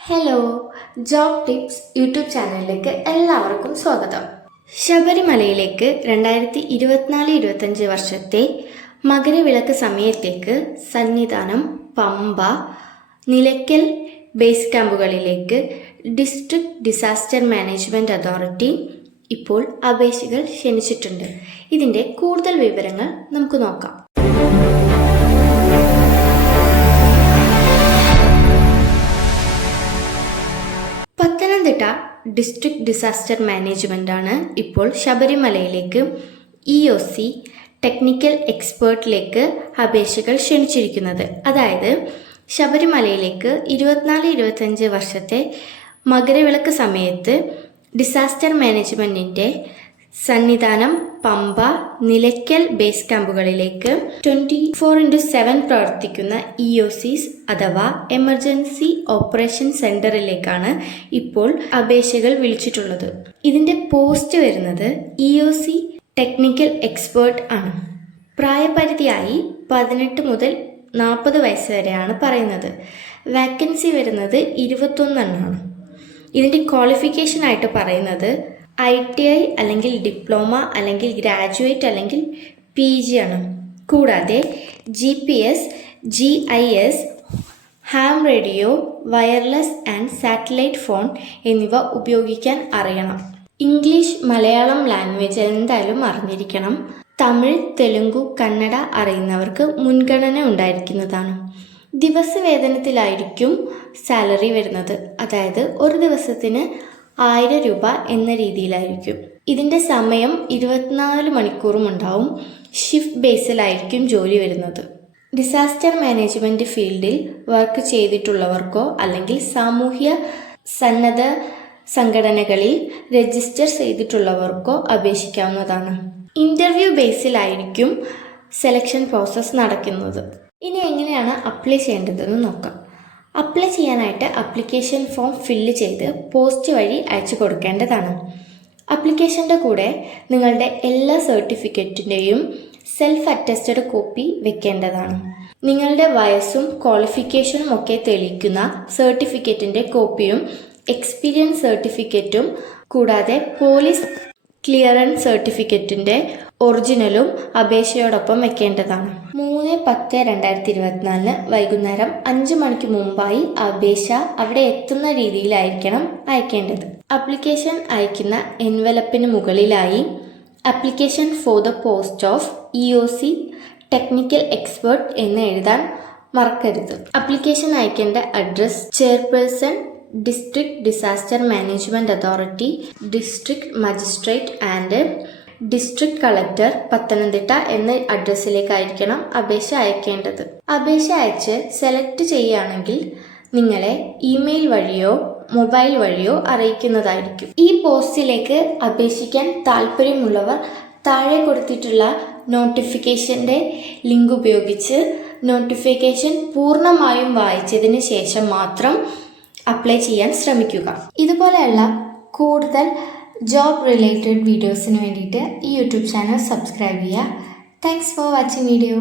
Hello job tips YouTube ചാനലിലേക്ക് എല്ലാവർക്കും സ്വാഗതം. ശബരിമലയിലേക്ക് രണ്ടായിരത്തി ഇരുപത്തിനാല് ഇരുപത്തഞ്ച് വർഷത്തെ മകരവിളക്ക് സമയത്തേക്ക് സന്നിധാനം പമ്പ നിലയ്ക്കൽ ബേസ് ക്യാമ്പുകളിലേക്ക് ഡിസ്ട്രിക്ട് ഡിസാസ്റ്റർ മാനേജ്മെന്റ് അതോറിറ്റി ഇപ്പോൾ അപേക്ഷകൾ ക്ഷണിച്ചിട്ടുണ്ട്. ഇതിന്റെ കൂടുതൽ വിവരങ്ങൾ നമുക്ക് നോക്കാം. ഡിസ്ട്രിക്ട് ഡിസാസ്റ്റർ മാനേജ്മെന്റ് ആണ് ഇപ്പോൾ ശബരിമലയിലേക്ക് ഇ ഒ സി ടെക്നിക്കൽ എക്സ്പേർട്ടിലേക്ക് അപേക്ഷകൾ ക്ഷണിച്ചിരിക്കുന്നത്. അതായത് ശബരിമലയിലേക്ക് ഇരുപത്തിനാല് ഇരുപത്തഞ്ച് വർഷത്തെ മകരവിളക്ക് സമയത്ത് ഡിസാസ്റ്റർ മാനേജ്മെന്റിന്റെ സന്നിധാനം പമ്പ നിലയ്ക്കൽ ബേസ് ക്യാമ്പുകളിലേക്ക് ട്വന്റി ഫോർ ഇന്റു സെവൻ പ്രവർത്തിക്കുന്ന ഇ ഒ സിസ് അഥവാ എമർജൻസി ഓപ്പറേഷൻ സെന്ററിലേക്കാണ് ഇപ്പോൾ അപേക്ഷകൾ വിളിച്ചിട്ടുള്ളത്. ഇതിന്റെ പോസ്റ്റ് വരുന്നത് E O C technical expert ആണ്. പ്രായപരിധിയായി പതിനെട്ട് മുതൽ നാൽപ്പത് വയസ്സ് വരെയാണ് പറയുന്നത്. വാക്കൻസി വരുന്നത് ഇരുപത്തൊന്നെണ്ണമാണ് ഇതിന്റെ ക്വാളിഫിക്കേഷൻ ആയിട്ട് പറയുന്നത് ഐ ടി ഐ അല്ലെങ്കിൽ ഡിപ്ലോമ അല്ലെങ്കിൽ ഗ്രാജുവേറ്റ് അല്ലെങ്കിൽ പി ജി ആണ്. കൂടാതെ G P S G I S ham radio wireless and satellite phone എന്നിവ ഉപയോഗിക്കാൻ അറിയണം. ഇംഗ്ലീഷ് മലയാളം ലാംഗ്വേജ് എന്തായാലും അറിഞ്ഞിരിക്കണം. തമിഴ് തെലുങ്കു കന്നഡ അറിയുന്നവർക്ക് മുൻഗണന ഉണ്ടായിരിക്കുന്നതാണ്. ദിവസവേതനത്തിലായിരിക്കും സാലറി വരുന്നത്. അതായത് ഒരു ദിവസത്തിന് ആയിരം രൂപ എന്ന രീതിയിലായിരിക്കും. ഇതിന്റെ സമയം ഇരുപത്തിനാല് മണിക്കൂറും ഉണ്ടാവും. ഷിഫ്റ്റ് ബേസിലായിരിക്കും ജോലി വരുന്നത്. ഡിസാസ്റ്റർ മാനേജ്മെന്റ് ഫീൽഡിൽ വർക്ക് ചെയ്തിട്ടുള്ളവർക്കോ അല്ലെങ്കിൽ സാമൂഹ്യ സന്നദ്ധ സംഘടനകളിൽ രജിസ്റ്റർ ചെയ്തിട്ടുള്ളവർക്കോ അപേക്ഷിക്കാവുന്നതാണ്. ഇന്റർവ്യൂ ബേസിലായിരിക്കും സെലക്ഷൻ പ്രോസസ്സ് നടക്കുന്നത്. ഇനി എങ്ങനെയാണ് അപ്ലൈ ചെയ്യേണ്ടതെന്ന് നോക്കാം. അപ്ലൈ ചെയ്യാനായിട്ട് അപ്ലിക്കേഷൻ ഫോം ഫില്ല് ചെയ്ത് പോസ്റ്റ് വഴി അയച്ചു കൊടുക്കേണ്ടതാണ്. അപ്ലിക്കേഷന്റെ കൂടെ നിങ്ങളുടെ എല്ലാ സർട്ടിഫിക്കറ്റിന്റെയും സെൽഫ് അറ്റസ്റ്റഡ് കോപ്പി വെക്കേണ്ടതാണ്. നിങ്ങളുടെ വയസ്സും ക്വാളിഫിക്കേഷനും ഒക്കെ തെളിയിക്കുന്ന സർട്ടിഫിക്കറ്റിന്റെ കോപ്പിയും എക്സ്പീരിയൻസ് സർട്ടിഫിക്കറ്റും കൂടാതെ പോലീസ് ക്ലിയറൻസ് സർട്ടിഫിക്കറ്റിന്റെ ഒറിജിനലും അപേക്ഷയോടൊപ്പം വെക്കേണ്ടതാണ്. മൂന്ന് പത്ത് രണ്ടായിരത്തി ഇരുപത്തിനാലിന് വൈകുന്നേരം അഞ്ച് മണിക്ക് മുമ്പായി അപേക്ഷ അവിടെ എത്തുന്ന രീതിയിലായിരിക്കണം അയക്കേണ്ടത്. അപ്ലിക്കേഷൻ അയക്കുന്ന എൻവലപ്പിന് മുകളിലായി application for the post of E O C technical expert എന്ന് എഴുതാൻ മറക്കരുത്. അപ്ലിക്കേഷൻ അയക്കേണ്ട address chairperson district disaster management authority district magistrate and district collector Pathanamthitta എന്ന അഡ്രസ്സിലേക്കായിരിക്കണം അപേക്ഷ അയക്കേണ്ടത്. അപേക്ഷ അയച്ച് സെലക്ട് ചെയ്യുകയാണെങ്കിൽ നിങ്ങളെ ഇമെയിൽ വഴിയോ മൊബൈൽ വഴിയോ അറിയിക്കുന്നതായിരിക്കും. ഈ പോസ്റ്റിലേക്ക് അപേക്ഷിക്കാൻ താല്പര്യമുള്ളവർ താഴെ കൊടുത്തിട്ടുള്ള നോട്ടിഫിക്കേഷന്റെ ലിങ്ക് ഉപയോഗിച്ച് നോട്ടിഫിക്കേഷൻ പൂർണമായും വായിച്ചതിന് ശേഷം മാത്രം അപ്ലൈ ചെയ്യാൻ ശ്രമിക്കുക. ഇതുപോലെയുള്ള കൂടുതൽ ജോബ് റിലേറ്റഡ് വീഡിയോസിന് വേണ്ടിയിട്ട് ഈ യൂട്യൂബ് ചാനൽ സബ്സ്ക്രൈബ് ചെയ്യുക. Thanks for watching video